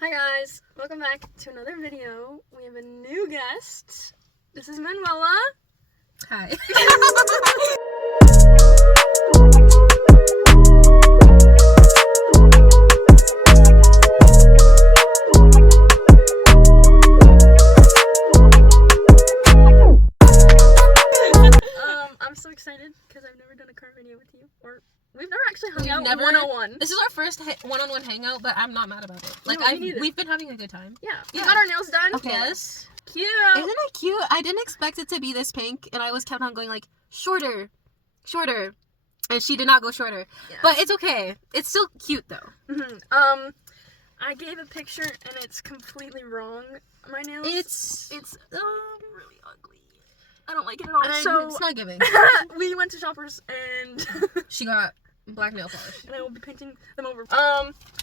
Hi guys, welcome back to another video. We have a new guest. This is Manuela. Hi. I'm so excited because I've never done a car video with you, or we've never actually hung out never, one-on-one. This is our first one-on-one hangout, but I'm not mad about it. Like, No, we've been having a good time. Yeah, we got our nails done. Okay. Yes. Cute. Isn't it cute? I didn't expect it to be this pink, and I was kept on going like shorter, and she did not go shorter. Yeah. But it's okay. It's still cute though. Mm-hmm. I gave a picture and it's completely wrong. My nails. It's really ugly. I don't like it at all. So it's not giving. we went to Shoppers and She got black nail polish, and I will be painting them over.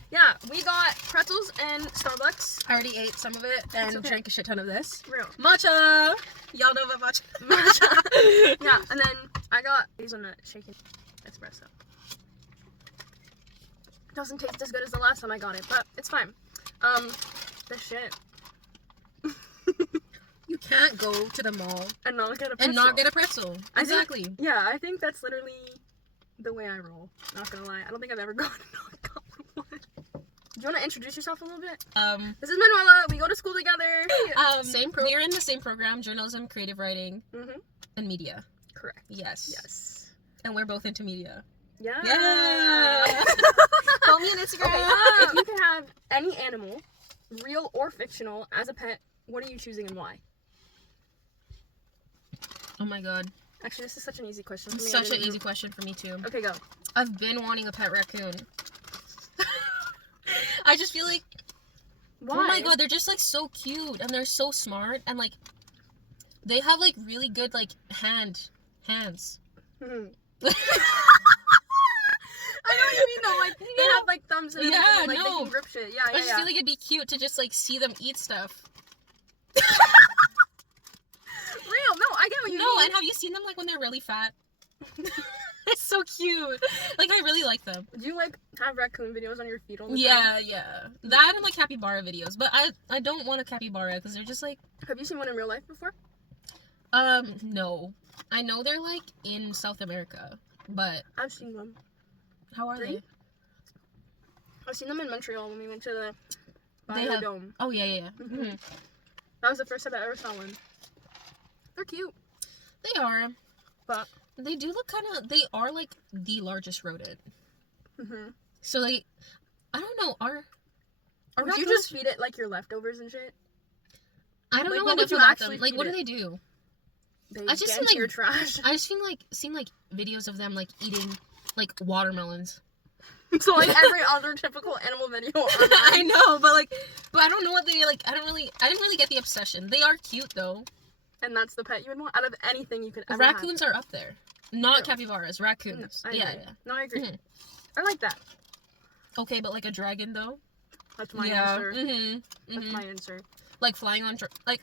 Yeah, we got pretzels and Starbucks. I already ate some of it and okay. drank a shit ton of this. Real. Matcha. Y'all know about matcha. Yeah, and then I got hazelnut shaken espresso. Doesn't taste as good as the last time I got it, but it's fine. The shit. You can't go to the mall And not get a pretzel. and not get a pretzel. Exactly. I think that's literally the way I roll. Not gonna lie. I don't think I've ever gone and not gotten one. Do you want to introduce yourself a little bit? This is Manuela. We go to school together. We're in the same program, journalism, creative writing, and media. Correct. Yes. Yes. And we're both into media. Yeah. Yeah. Follow me on Instagram. Okay, if you could have any animal, real or fictional, as a pet, what are you choosing and why? Oh my god. Actually, this is such an easy question for me. Such an easy question for me too. Okay, go. I've been wanting a pet raccoon. I just feel like, Why? oh my god, they're just like so cute and they're so smart and like they have like really good like hands. Mhm. I know what you mean though, like they have like thumbs and everything, Yeah, and, like no. they can grip shit. Yeah, I just feel like it'd be cute to just like see them eat stuff. Real, no, I get what you No, mean. and have you seen them like when they're really fat? It's so cute. Like I really like them. Do you like have raccoon videos on your feed all the time? Yeah. That and like capybara videos, but I don't want a capybara because they're just like. Have you seen one in real life before? No. I know they're like in South America, but I've seen them. how are they? I've seen them in Montreal when we went to the They have- Dome. Oh yeah. Mm-hmm. That was the first time I ever saw one. They're cute, They are, but they do look they are like the largest rodent. So I don't know, are would you raccoons- just feed it like your leftovers and shit? I don't like, know what would enough you about actually them. Like feed what do it? they do? They I just get feel into like- your trash. I just seen like videos of them like eating like watermelons. So like every other typical animal video online. I know, but I don't know what they like. I didn't really get the obsession. They are cute though. And that's the pet you would want out of anything you could ever Raccoons have. are up there. Not No. capybaras, raccoons. No, I agree. Yeah. No, I agree. Mhm. I like that. Okay, but like a dragon though. That's my Yeah. answer. Mm-hmm. That's my answer. Like flying on like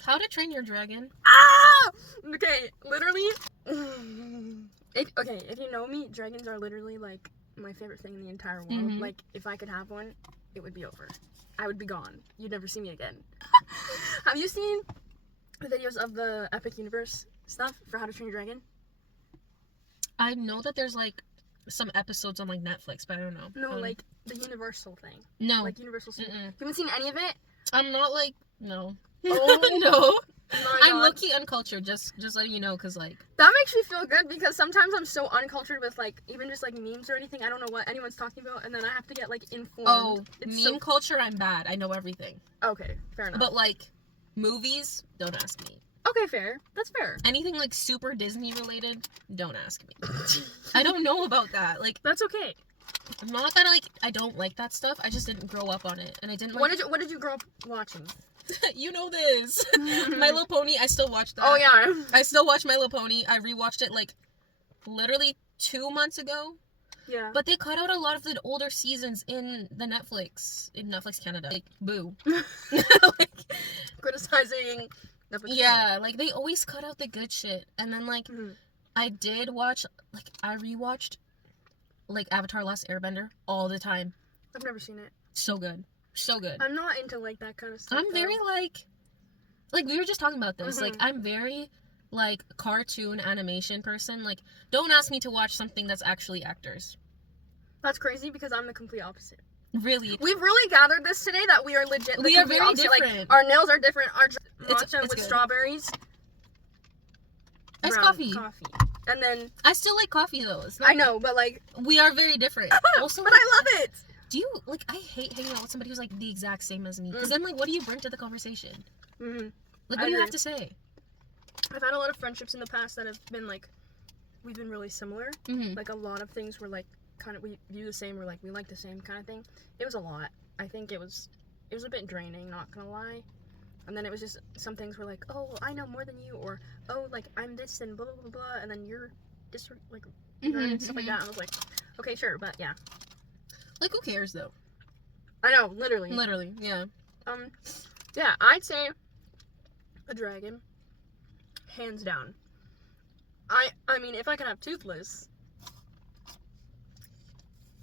how to train your dragon. Ah! Okay, literally. If you know me, dragons are literally like my favorite thing in the entire world. Mhm. Like, if I could have one, it would be over. I would be gone. You'd never see me again. Have you seen the videos of the Epic Universe stuff for How to Train Your Dragon? I know that there's like some episodes on like Netflix, but I don't know. No, like the Universal thing. no. Like Universal Studios. Mm-mm. You haven't seen any of it? I'm not like no. Oh, No. my I'm God. low-key uncultured, just letting you know, cause like That makes me feel good because sometimes I'm so uncultured with like even just like memes or anything. I don't know what anyone's talking about, and then I have to get like informed. It's meme culture, I'm bad. I know everything. Okay, fair enough. But like movies, don't ask me. Okay, fair. That's fair. Anything like super Disney related, don't ask me. I don't know about that. Like That's okay. not that I don't like that stuff. I just didn't grow up on it, and I didn't. Like, What did you grow up watching? you know this. My Little Pony. I still watch that. Oh yeah. I still watch My Little Pony. I rewatched it like literally 2 months ago. Yeah. But they cut out a lot of the older seasons in Netflix Canada. Like boo. Like, Criticizing. Netflix. yeah, like they always cut out the good shit, and then like Mhm. I rewatched like Avatar: Last Airbender all the time. I've never seen it. So good. So good. I'm not into like that kind of stuff. I'm very like we were just talking about this. Mhm. Like I'm very like cartoon animation person. Like don't ask me to watch something that's actually actors. That's crazy because I'm the complete opposite. Really. We've really gathered this today that we are legit. We are complete very opposite. different. Like our nails are different. Our matcha it's with good. strawberries. It's brown coffee. And then I still like coffee though. It's not, I know, but like we are very different. Also, but like, I love it. do you like? I hate hanging out with somebody who's like the exact same as me. Because then, like, what do you bring to the conversation? Mm-hmm. Like, what do you have to say? I've had a lot of friendships in the past that have been like, we've been really similar. Mm-hmm. Like a lot of things were like, kind of we view the same or like we like the same kind of thing. It was a lot. I think it was a bit draining, not gonna lie. And then it was just some things were like, oh, I know more than you, or oh, like I'm this and blah blah blah blah, and then you're this like stuff like that. And I was like, okay, sure, but yeah. Like, who cares though? I know, literally. Literally, yeah. Yeah, I'd say a dragon, hands down. I mean, if I could have Toothless,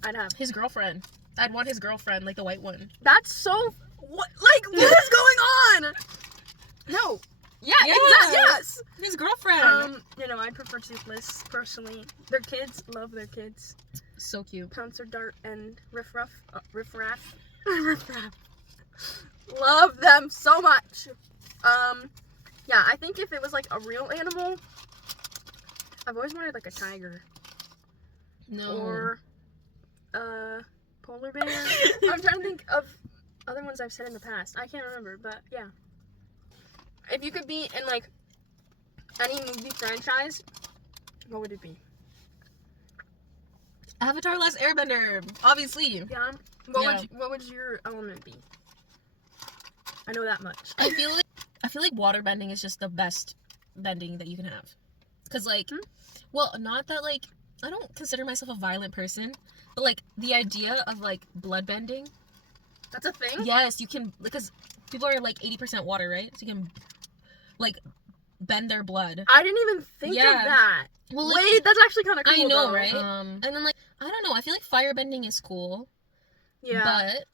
I'd have His girlfriend. I'd want his girlfriend, like the white one. That's so what? Like, what is going on? No. Yeah. Exactly. Yes. His girlfriend. You know, I prefer Toothless personally. Their kids, love their kids. So cute. Pouncer, Dart, and Riff Raff. Riff Raff. Love them so much. Yeah, I think if it was like a real animal, I've always wanted like a tiger. No. Or polar bear. I'm trying to think of other ones I've said in the past. I can't remember, but yeah. If you could be in like any movie franchise, what would it be? Avatar: Last Airbender, obviously. Yeah. What would your element be? I know that much. I feel like water bending is just the best bending that you can have. Cause like, well, not that like I don't consider myself a violent person, but like the idea of like blood bending. That's a thing? Yes, you can, because people are like 80% water, right? So you can like bend their blood. I didn't even think of that. Well, like, wait, that's actually kind of cool. I know, though. right? And then like I don't know. I feel like fire bending is cool. Yeah. But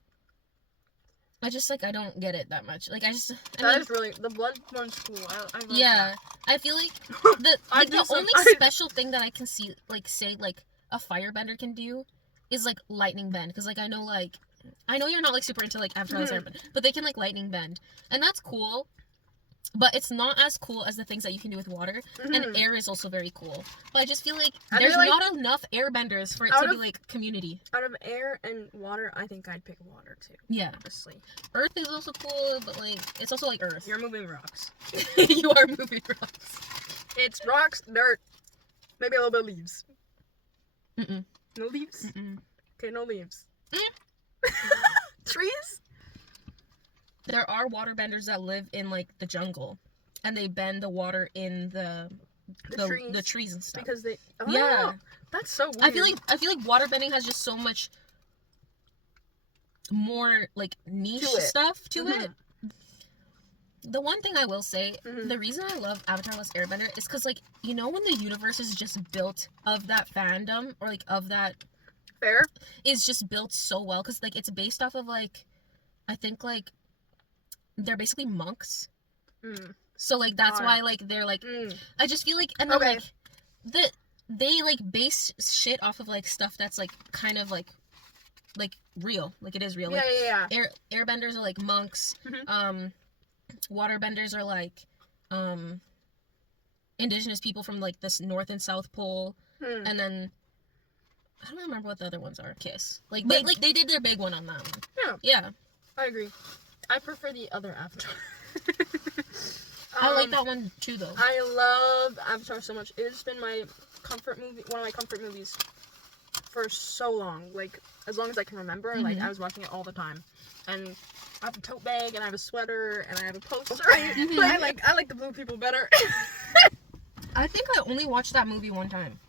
I just like I don't get it that much. Like I just that is really the blood one's cool. I love that. I feel like the only special thing that I can see like say like a firebender can do is like lightning bend, because like I know you're not like super into like Avatar: Last Airbender, but they can like lightning bend, and that's cool. But it's not as cool as the things that you can do with water. And air is also very cool. But I just feel like there's not enough airbenders for it to be like community. Out of air and water, I think I'd pick water too. Yeah. Honestly. Earth is also cool, but like it's also like Earth. You're moving rocks. You are moving rocks. It's rocks, dirt, maybe a little bit of leaves. Mm-mm. No leaves? Mm-mm. Okay, no leaves. Trees? There are waterbenders that live in like the jungle, and they bend the water in the trees and stuff. Because they that's so weird. I feel like waterbending has just so much more like niche stuff to it. The one thing I will say, the reason I love Avatar: Last Airbender is because like, you know, when the universe is just built of that fandom, or like of that is just built so well, because like it's based off of like, I think like they're basically monks. So like that's why like they're like I just feel like, and then like they like base shit off of like stuff that's like kind of like real, like it is real. Airbenders are like monks. Waterbenders are like indigenous people from like this North and South Pole. And then I don't remember what the other ones are. Kiss. Like they did their big one on that one. Yeah. I agree. I prefer the other Avatar. I like that one too, though. I love Avatar so much. It's been my comfort movie, one of my comfort movies for so long. Like, as long as I can remember. Like, I was watching it all the time. And I have a tote bag, and I have a sweater, and I have a poster. But I like the blue people better. I think I only watched that movie one time.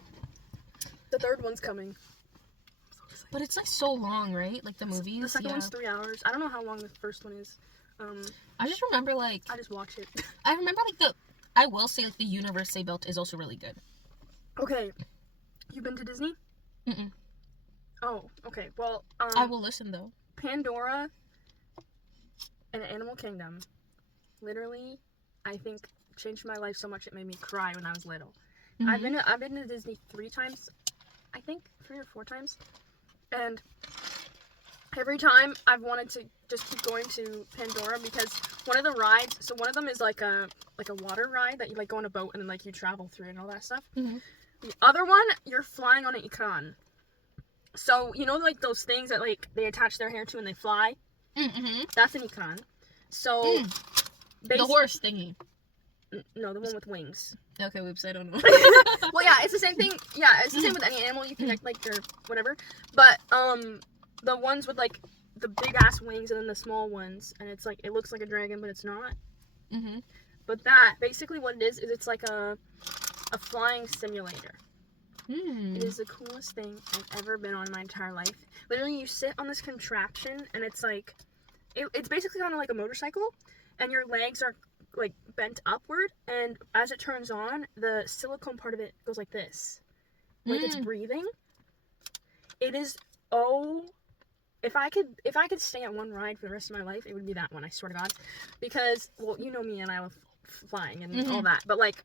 The third one's coming. But it's like so long, right? Like the movies. The second one's 3 hours. I don't know how long the first one is. I just remember like I just watch it. I remember like I will say like the universe they built is also really good. Okay, you've been to Disney? Mm-mm. Oh, okay. Well, I will listen though. Pandora in Animal Kingdom, literally, I think changed my life so much it made me cry when I was little. Mm-hmm. I've been to Disney 3 times, I think 3 or 4 times, and every time I've wanted to just keep going to Pandora because one of the rides, so one of them is like a water ride that you like go on a boat and then like you travel through and all that stuff. Mm-hmm. The other one, you're flying on an ikran. So you know like those things that like they attach their hair to and they fly. Mm-hmm. That's an ikran. So the horse thingy. No, the one with wings. Okay, whoops, I don't know. Well, yeah, it's the same thing. Yeah, it's the same with any animal. You connect like their whatever. But the ones with like the big ass wings and then the small ones, and it's like it looks like a dragon, but it's not. Mm-hmm. But that basically what it is it's like a flying simulator. It is the coolest thing I've ever been on in my entire life. Literally, you sit on this contraption, and it's like it's basically kind of like a motorcycle, and your legs are like bent upward, and as it turns on, the silicone part of it goes like this, like it's breathing. It is if I could stay at one ride for the rest of my life, it would be that one. I swear to God, because well, you know me and I love flying and all that, but like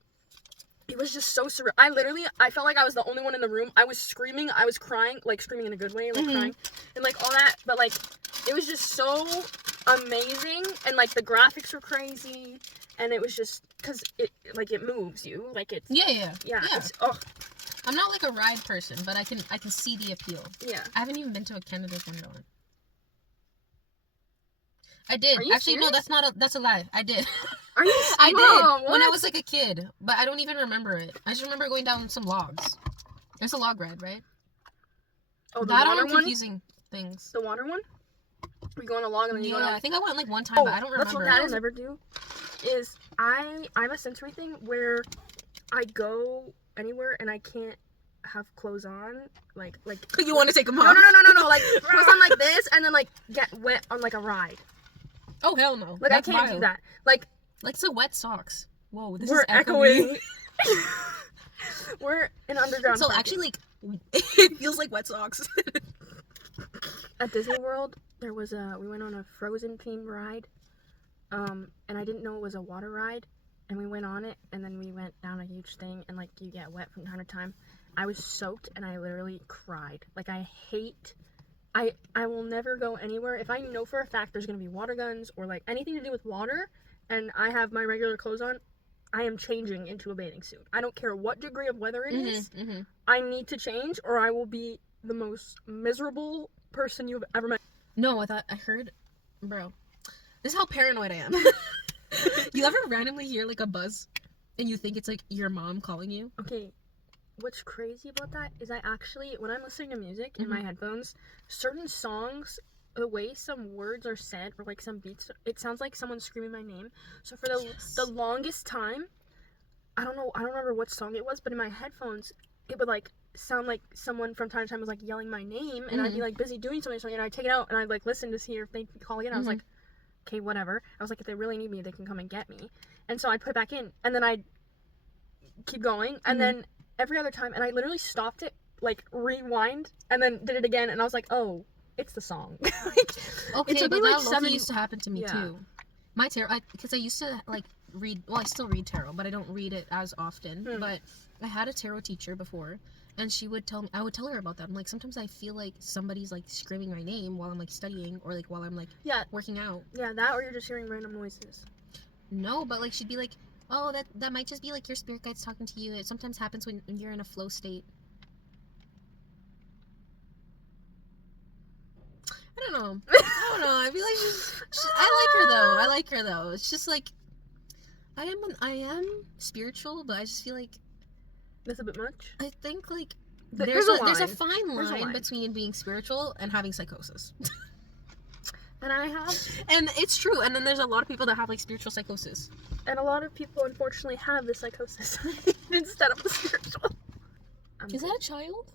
it was just so surreal. I felt like I was the only one in the room. I was screaming, I was crying, like screaming in a good way, like crying, and like all that, but like it was just so amazing, and like the graphics were crazy. And it was just because it moves you, like it's yeah. It's, I'm not like a ride person, but I can see the appeal. Yeah. I haven't even been to a Canada's Wonderland. I did. Are you Actually, serious? no, that's a lie. I did. Are you? I did what? when I was like a kid, but I don't even remember it. I just remember going down some logs. There's a log ride, right? Oh, the that water I'm one. Confusing things. The water one. We go on a log and then you go down. I think I went like one time, but I don't remember. That's what Dad will never do. Is I have a sensory thing where I go anywhere and I can't have clothes on, like you want to take them off? No, like clothes on like this and then like get wet on like a ride. Oh hell no! Like that's I can't wild. do that. Like so wet socks. Whoa, this we're is echoing. We're in underground. So parking. actually, like it feels like wet socks. At Disney World, there was we went on a Frozen themed ride, and I didn't know it was a water ride, and we went on it, and then we went down a huge thing, and like you get wet from time to time. I was soaked, and I literally cried. Like I will never go anywhere if I know for a fact there's gonna be water guns or like anything to do with water, and I have my regular clothes on. I am changing into a bathing suit. I don't care what degree of weather it is. I need to change, or I will be the most miserable person you've ever met. No, I heard, bro. This is how paranoid I am. You ever randomly hear like a buzz, and you think it's like your mom calling you? Okay, what's crazy about that is I actually, when I'm listening to music in my headphones, certain songs, the way some words are said or like some beats, it sounds like someone's screaming my name. So for the longest time, I don't remember what song it was, but in my headphones, it would like sound like someone from time to time was like yelling my name, and I'd be like busy doing something, and I'd take it out and I'd like listen to hear if they call again. I was like, okay, whatever. I was like, if they really need me, they can come and get me. And so I'd put it back in, and then I'd keep going, and then every other time, and I literally stopped it, like rewind, and then did it again, and I was like, oh, it's the song. Like, okay, but like that low-key used to happen to me too. My tarot, because I used to like read. Well, I still read tarot, but I don't read it as often. But I had a tarot teacher before, and she would tell me. I would tell her about that. I'm like, sometimes I feel like somebody's like screaming my name while I'm like studying, or like while I'm like working out. Yeah, that or you're just hearing random noises. No, but like she'd be like, oh, that might just be like your spirit guides talking to you. It sometimes happens when you're in a flow state. I don't know. I feel like I like her though. It's just like I am spiritual, but I just feel like that's a bit much. I think like there's a fine line between being spiritual and having psychosis. And it's true. And then there's a lot of people that have like spiritual psychosis. And a lot of people unfortunately have the psychosis instead of the spiritual. Is that a child?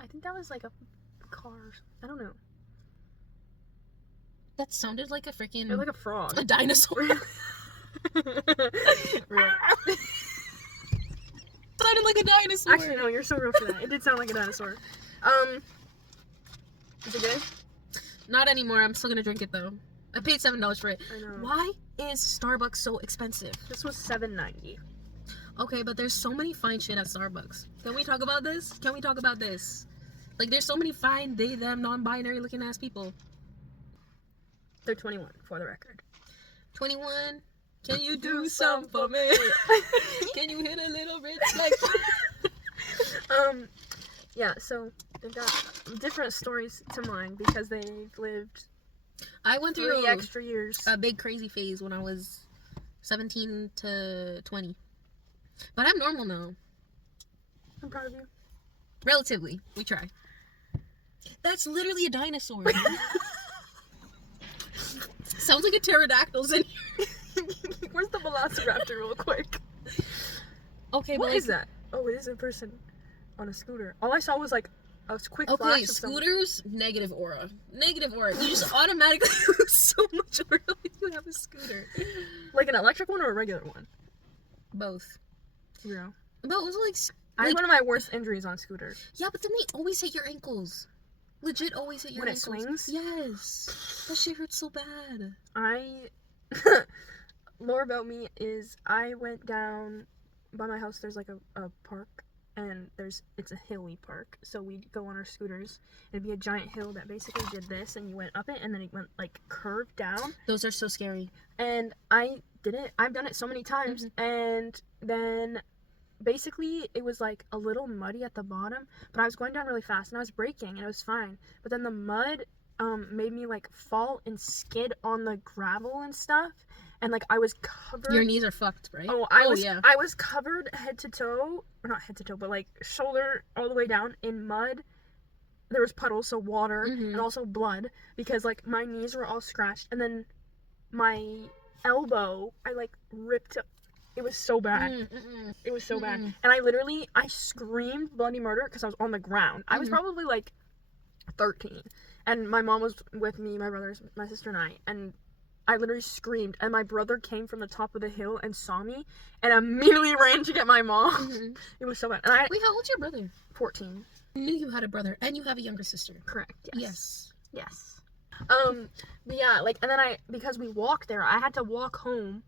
I think that was like a car. I don't know. That sounded like a freaking... Or like a frog. A dinosaur. Sounded like a dinosaur. Actually, no, you're so real for that. It did sound like a dinosaur. Is it good? Not anymore. I'm still gonna drink it though. I paid $7 for it. I know. Why is Starbucks so expensive? This was $7.90. Okay, but there's so many fine shit at Starbucks. Can we talk about this? Like, there's so many fine they, them, non-binary looking ass people. They're 21, for the record. 21. Can you do something for me? Can you hit a little bit like? Yeah. So they've got different stories to mine because they've lived. I went through 3 extra years. A big crazy phase when I was 17 to 20, but I'm normal now. I'm proud of you. Relatively, we try. That's literally a dinosaur. Sounds like a pterodactyl's in here. Where's the velociraptor, real quick? Okay, What but is that? Oh, it is a person on a scooter. All I saw was like a quick flash. Okay, of someone. scooters, negative aura. Negative aura. You just automatically lose so much aura when you have a scooter. Like an electric one or a regular one? Both. Yeah. But it was like I had one of my worst injuries on scooter. yeah, but then they always hit your ankles. Legit always hit your When it ankles. swings? Yes. That shit hurts so bad. Lore about me is I went down by my house. There's like a park, and it's a hilly park, so we'd go on our scooters. It'd be a giant hill that basically did this, and you went up it, and then it went like curved down. Those are so scary. And I did it. I've done it so many times, and then basically it was like a little muddy at the bottom, but I was going down really fast, and I was braking, and it was fine. But then the mud made me like fall and skid on the gravel and stuff. And like I was covered. Your knees are fucked, right? I was covered head to toe, or not head to toe, but like shoulder all the way down in mud. There was puddles, so water, and also blood, because like my knees were all scratched, and then my elbow, I like ripped up. It was so bad. It was so bad, and I screamed bloody murder because I was on the ground. I was probably like 13, and my mom was with me, my brothers, my sister, and I literally screamed, and my brother came from the top of the hill and saw me, and immediately ran to get my mom. It was so bad. And wait, how old's your brother? 14. I knew you had a brother, and you have a younger sister. Correct. Yes. But yeah, like, and then because we walked there, I had to walk home,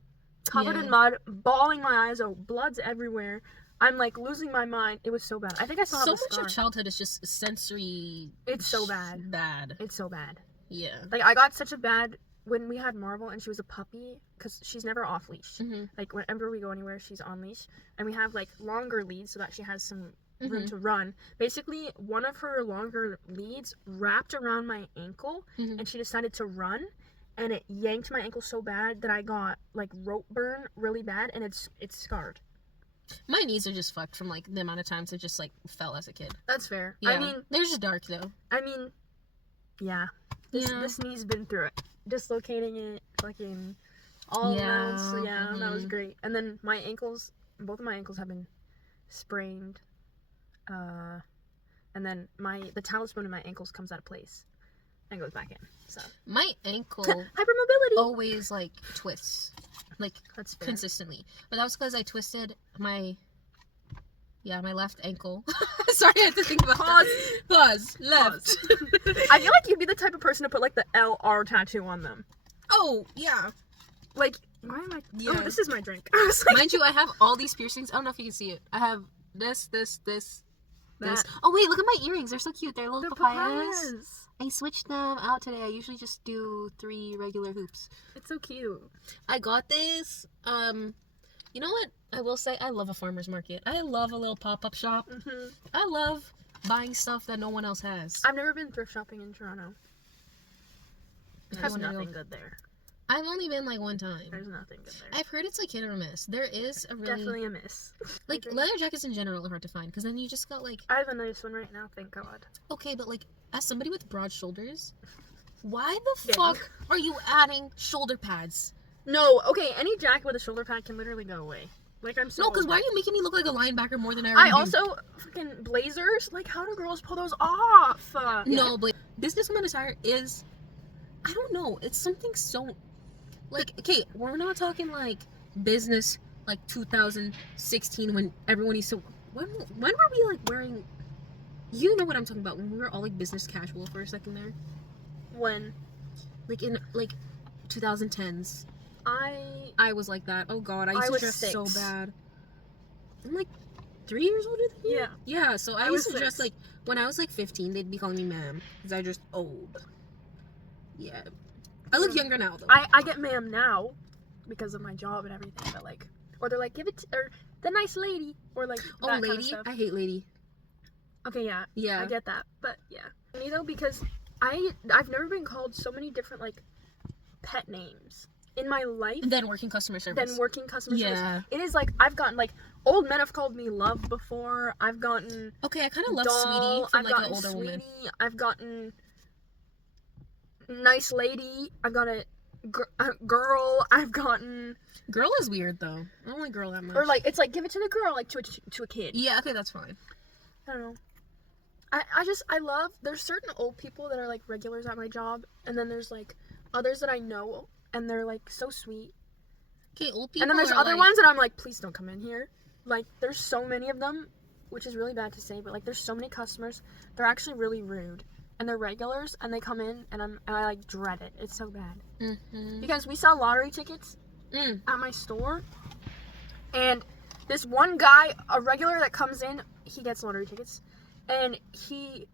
covered Yeah. in mud, bawling my eyes out, blood's everywhere. I'm like losing my mind. It was so bad. I think I still have So a scar. much of childhood is just sensory. It's so bad. Bad. It's so bad. Yeah. Like I got such a bad when we had Marvel and she was a puppy, because she's never off leash. Like whenever we go anywhere, she's on leash, and we have like longer leads so that she has some room to run. Basically, one of her longer leads wrapped around my ankle, and she decided to run, and it yanked my ankle so bad that I got like rope burn really bad, and it's scarred. My knees are just fucked from like the amount of times I just like fell as a kid. That's fair. Yeah. I mean, they're just dark though. I mean, yeah. This knee's been through it. Dislocating it, fucking all around. So yeah, that was great. And then my ankles, both of my ankles have been sprained. And then the talisman in my ankles comes out of place and goes back in. So my ankle hypermobility always like twists, like that's fair. consistently. But that was because I twisted my left ankle. Sorry, I had to think about Pause. Left. I feel like you'd be the type of person to put like the LR tattoo on them. Oh yeah. Like why am I? Yeah. Oh, this is my drink. Mind you, I have all these piercings. I don't know if you can see it. I have this. That. Oh wait, look at my earrings. They're so cute. They're little papayas. Papayas. I switched them out today. I usually just do 3 regular hoops. It's so cute. I got this. You know what? I will say I love a farmer's market. I love a little pop-up shop. I love buying stuff that no one else has. I've never been thrift shopping in Toronto. There's nothing good there. I've only been like one time. There's nothing good there. I've heard it's like hit or miss. There is a really Definitely a miss. like leather jackets in general are hard to find because then you just got like I have a nice one right now, thank God. okay, but like as somebody with broad shoulders, why the Big. fuck are you adding shoulder pads? No, okay, any jacket with a shoulder pad can literally go away. Like I'm so No, because why are you making me look like a linebacker more than I already I also freaking blazers. Like how do girls pull those off? No, but businesswoman attire is, I don't know. It's something so, like, okay, we're not talking like business like 2016 when everyone used to. When were we like wearing? You know what I'm talking about when we were all like business casual for a second there. When? Like in like 2010s. I was like that. Oh God, I used to dress 6. so bad. I'm like 3 years older than you? Yeah. Yeah, so I was used to 6. dress like, when I was like 15, they'd be calling me ma'am. Because I dressed old. Yeah. I look younger now, though. I get ma'am now because of my job and everything, but like, or they're like, give it to, or the nice lady, or like, Oh, that lady? kind of stuff. I hate lady. Okay, yeah. Yeah. I get that, but yeah. Me though, because I've never been called so many different like pet names in my life Then working customer service. than working customer service. Yeah. It is like, I've gotten like, old men have called me love before. I've gotten Okay, I kind of love doll, Sweetie from I've like gotten an older sweetie, woman. I've gotten nice lady, I've got a girl, I've gotten... Girl is weird though. I don't like girl that much. Or like, it's like, give it to the girl, like to a kid. Yeah, okay, that's fine. I don't know. I love, there's certain old people that are like regulars at my job, and then there's like others that I know, and they're like so sweet. Okay, old people. And then there's are other like... ones that I'm like, please don't come in here. Like, there's so many of them, which is really bad to say, but like, there's so many customers. They're actually really rude, and they're regulars, and they come in, and I like dread it. It's so bad. Mm-hmm. Because we sell lottery tickets at my store, and this one guy, a regular that comes in, he gets lottery tickets, and he's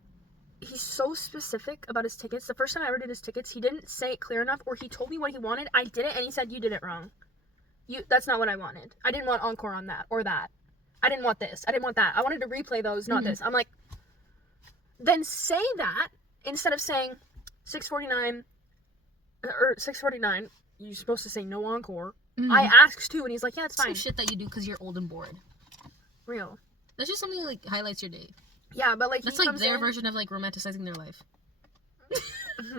so specific about his tickets. The first time I ever did his tickets, he didn't say it clear enough, or he told me what he wanted. I did it, and he said, you did it wrong. That's not what I wanted. I didn't want encore on that, or that. I didn't want this. I didn't want that. I wanted to replay those, not this. I'm like, then say that instead of saying 649 or 649. You're supposed to say no encore. I asked too, and he's like, yeah, it's fine. Some shit that you do because you're old and bored. Real. That's just something that, like, highlights your day. Yeah, but like, that's like their version of like romanticizing their life.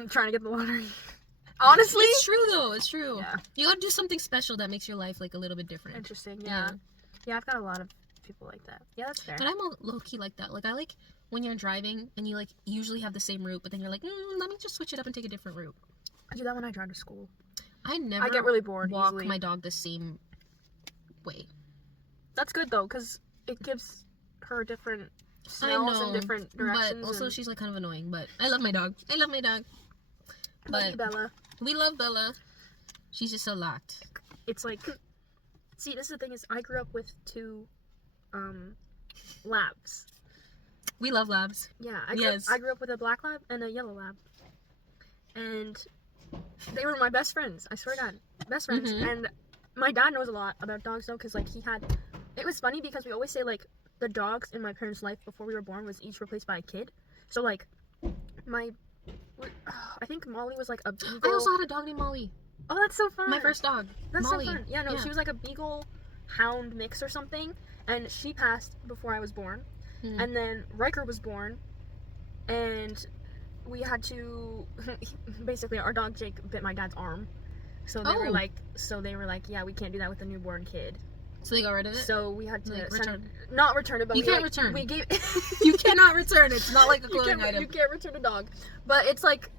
Trying to get the lottery. Honestly, it's true though. It's true. Yeah. You gotta do something special that makes your life like a little bit different. Interesting. Yeah. Yeah, I've got a lot of people like that. Yeah, that's fair. But I'm a low key like that. Like, I like when you're driving and you like usually have the same route, but then you're like, let me just switch it up and take a different route. I do that when I drive to school. I never get really bored walk easily. my dog the same way. That's good though, because it gives her different smells and different directions. But also she's like kind of annoying. But I love my dog. Love you, Bella. We love Bella. She's just a lot. It's like, see, this is the thing is, I grew up with 2 labs. We love labs. Yeah, I grew up with a black lab and a yellow lab, and they were my best friends. I swear to God, best friends. And my dad knows a lot about dogs though, because like it was funny because we always say like the dogs in my parents' life before we were born was each replaced by a kid. So like I think Molly was like a beagle. I also had a dog named Molly. Oh, that's so fun. My first dog. That's Molly. so fun. Yeah, no, she was like a beagle hound mix or something, and she passed before I was born. And then Riker was born, and we had to basically our dog Jake bit my dad's arm. So they were like, yeah, we can't do that with a newborn kid. So they got rid of it? So we had to return. Not return it, but you can't return. We gave you cannot return. It's not like a clothing item. You can't return a dog. But it's like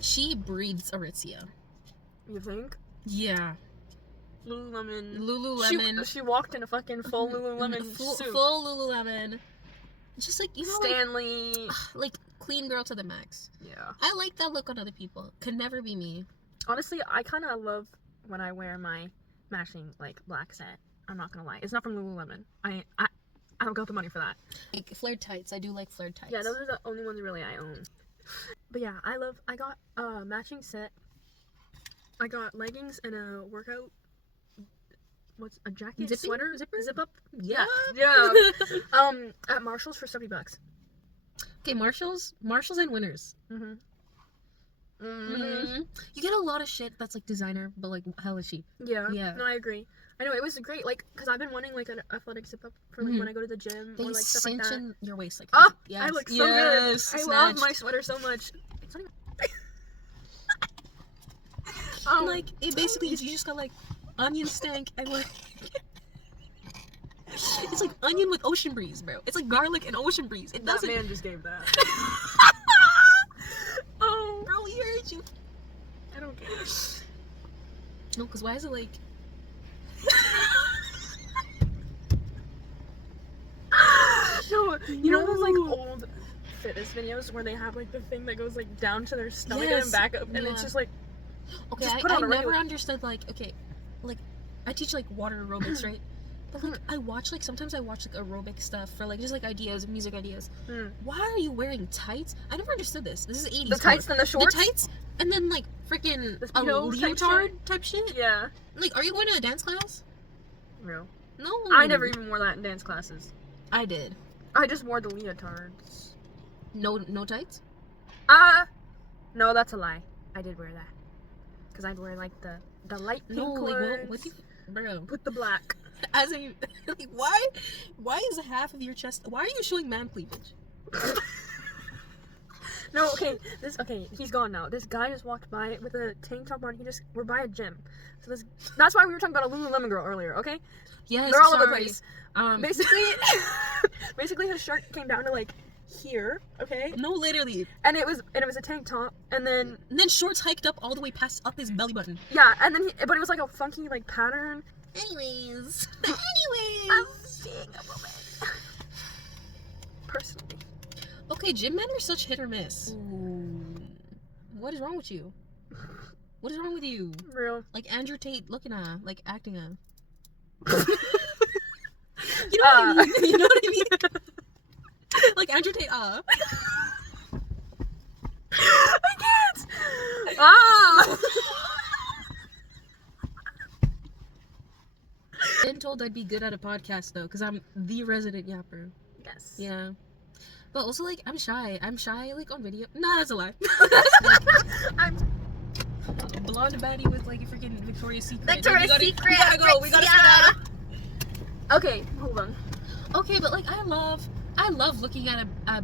she breeds Aritzia. You think? Yeah. Lululemon. She walked in a fucking full Lululemon suit. Full Lululemon. Just like, you know, Stanley. Like clean girl to the max. Yeah. I like that look on other people. Could never be me. Honestly, I kind of love when I wear my matching like black set. I'm not gonna lie. It's not from Lululemon. I don't got the money for that. Like flared tights. I do like flared tights. Yeah, those are the only ones really I own. But yeah, I got a matching set. I got leggings and a workout. What's a jacket? Sweater? Zip up? Yeah. Yeah. At Marshall's for $70. Okay, Marshalls and Winners. You get a lot of shit that's like designer, but like hella cheap. Yeah. No, I agree. I know, it was great, like, because I've been wanting like an athletic zip up for like when I go to the gym or like stuff like that. In your waist like oh, yes. I look so good. I love my sweater so much. It's not even like it basically you just got like onion stank and like it's like onion with ocean breeze, bro. It's like garlic and ocean breeze. It doesn't. That man just gave that. Oh, bro, he heard you. I don't care. No, because why is it like? No, you know those like old fitness videos where they have like the thing that goes like down to their stomach and back up, and it's just like Okay, Just put on I a never regular... understood, like, okay, like, I teach, like, water aerobics, right? But, like, sometimes I watch, like, aerobic stuff for, like, just, like, ideas, music ideas. Why are you wearing tights? I never understood this. This is 80s. The tights and the shorts? The tights, and then, like, freaking a Speedos leotard type shit? Yeah. Like, are you going to a dance class? No. No. I never even wore that in dance classes. I did. I just wore the leotards. No tights? No, that's a lie. I did wear that. Because I'd wear, like, the light pink ones. What do you... Bro. With the black. As a... Like, why is half of your chest... Why are you showing man cleavage? No, okay, he's gone now. This guy just walked by with a tank top on. We're by a gym. So that's why we were talking about a Lululemon girl earlier, okay? Yes, they're all over the place. Basically his shirt came down to like here, okay? No, literally. And it was a tank top, and then shorts hiked up all the way past up his belly button. Yeah, and then but it was like a funky like pattern. Anyways, I'm being a woman. Personally. Okay, gym men are such hit or miss. Ooh. What is wrong with you? What is wrong with you? Real. Like Andrew Tate looking at, like acting at. You know what I mean? You know what I mean? Like Andrew Tate, I can't! Been told I'd be good at a podcast though, because I'm the resident yapper. Yes. Yeah. But also, like, I'm shy. Like, on video. Nah, that's a lie. I'm a blonde baddie with, like, a freaking Victoria's Secret. Victoria's Secret! We gotta go. We gotta sit down. Okay, hold on. Okay, but, like, I love looking at a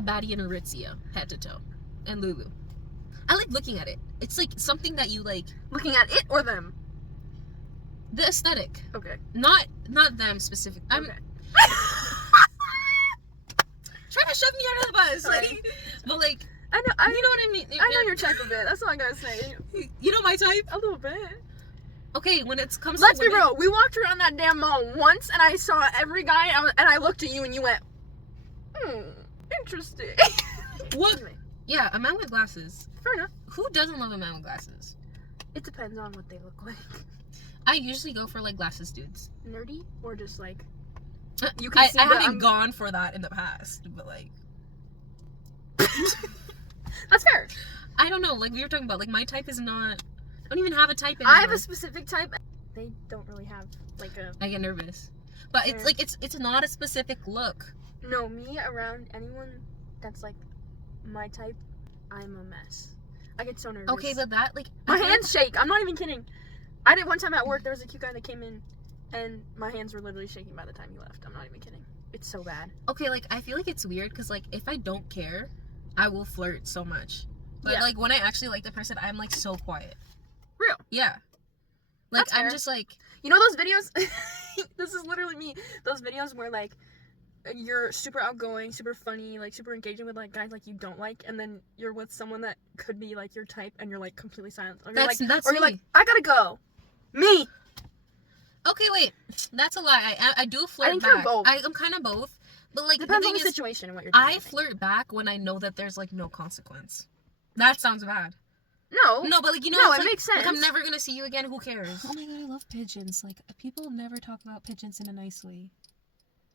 baddie in Aritzia, head to toe. And Lulu. I like looking at it. It's, like, something that you, like... Looking at it or them? The aesthetic. Okay. Not them specific. Okay. Trying to shove me under the bus, like, but like, I know, you know what I mean. I know your type a bit. That's all I gotta say. You know my type a little bit. Okay, when it comes. Let's to be real. We walked around that damn mall once, and I saw every guy, and I looked at you, and you went, interesting. What? Yeah, a man with glasses. Fair enough. Who doesn't love a man with glasses? It depends on what they look like. I usually go for like glasses dudes. Nerdy or just like. You can see I haven't gone for that in the past, but like that's fair. I don't know, like we were talking about, like my type is not. I don't even have a type anymore. I have a specific type. They don't really have like a. I get nervous, but it's like it's not a specific look. No, me around anyone that's like my type, I'm a mess. I get so nervous. Okay, but that like my hands shake. I'm not even kidding. I did one time at work. There was a cute guy that came in. And my hands were literally shaking by the time he left. I'm not even kidding. It's so bad. Okay, like, I feel like it's weird because, like, if I don't care, I will flirt so much. But, yeah. like, when I actually like the person, I'm, like, so quiet. Real? Yeah. Like, That's I'm fair. just, like... You know those videos? This is literally me. Those videos where, like, you're super outgoing, super funny, like, super engaging with, like, guys, like, you don't like, and then you're with someone that could be, like, your type, and you're, like, completely silent. Or that's you're me. like, I gotta go. Me! Okay, wait. That's a lie. I do flirt I think back. you're both. I'm kind of both. But, like, depends the on thing the is, situation and what you're doing. I flirt back when I know that there's, like, no consequence. That sounds bad. No, but, like, you know, no, it like, makes sense. Like, I'm never gonna see you again. Who cares? Oh my god, I love pigeons. Like, people never talk about pigeons in a nice way.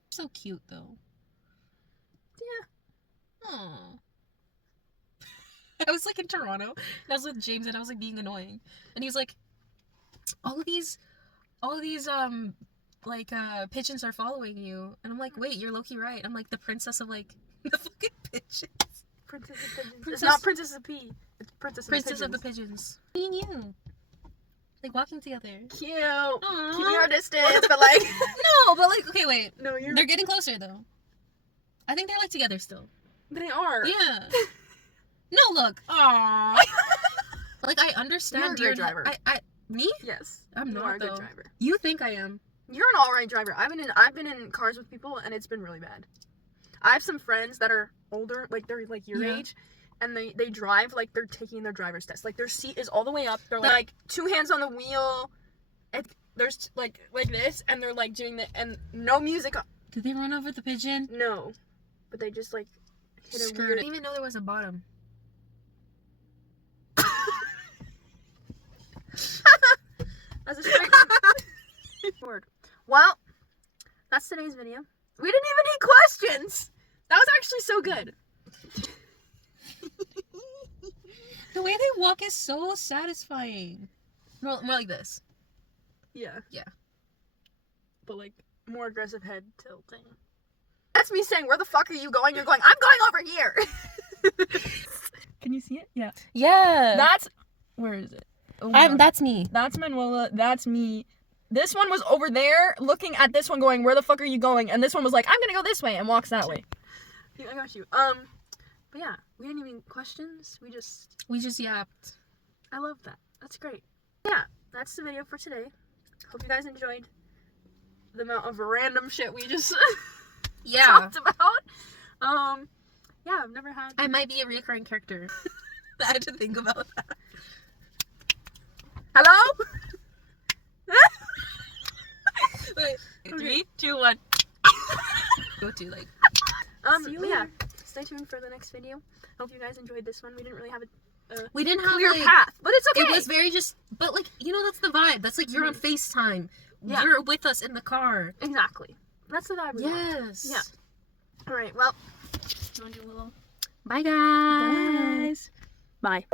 So cute, though. Yeah. Aww. I was, like, in Toronto, and I was with James, and I was, like, being annoying. And he was like, all of these, pigeons are following you. And I'm like, wait, you're low-key right. I'm, like, the princess of, like, the fucking pigeons. Princess of Pigeons. It's not Princess of P. It's Princess of the Pigeons. Me and you. Like, walking together. Cute. Aww. Keeping our distance, but, like... No, but, like, okay, wait. No, They're getting closer, though. I think they're, like, together still. They are. Yeah. No, look. Aww. Like, I understand You're a great driver. Me? Yes. I'm you not, are a good though. driver. You think I am. You're an alright driver. I've been in cars with people, and it's been really bad. I have some friends that are older, like, they're, like, your age, and they drive like they're taking their driver's test. Like, their seat is all the way up. They're, like, two hands on the wheel, and there's, like this, and they're, like, doing the, and no music. Did they run over the pigeon? No. But they just, like, hit a I weird... didn't even know there was a bottom. today's video. We didn't even need questions. That was actually so good. The way they walk is so satisfying. More like this. Yeah. Yeah. But like more aggressive head tilting. That's me saying, where the fuck are you going? You're going, I'm going over here. Can you see it? Yeah. Yeah. That's, where is it? Oh my God. That's me. That's Manuela. That's me. This one was over there looking at this one going, where the fuck are you going? And this one was like, I'm gonna go this way and walks that way. Yeah, I got you. But yeah, we didn't even questions. We just yapped. I love that. That's great. Yeah, that's the video for today. Hope you guys enjoyed the amount of random shit we just talked about. Yeah, I've never had. I might be a recurring character. I had to think about that. Hello? Wait, Okay. 3, 2, 1. Go to like. But yeah, stay tuned for the next video. Hope you guys enjoyed this one. We didn't really have a We didn't have clear like, path, but it's okay. It was very just, but like, you know, that's the vibe. That's like you're on FaceTime. Yeah. You're with us in the car. Exactly. That's the vibe we want. Yes. Yeah. All right. Well, you want to do a little? Bye, guys. Bye.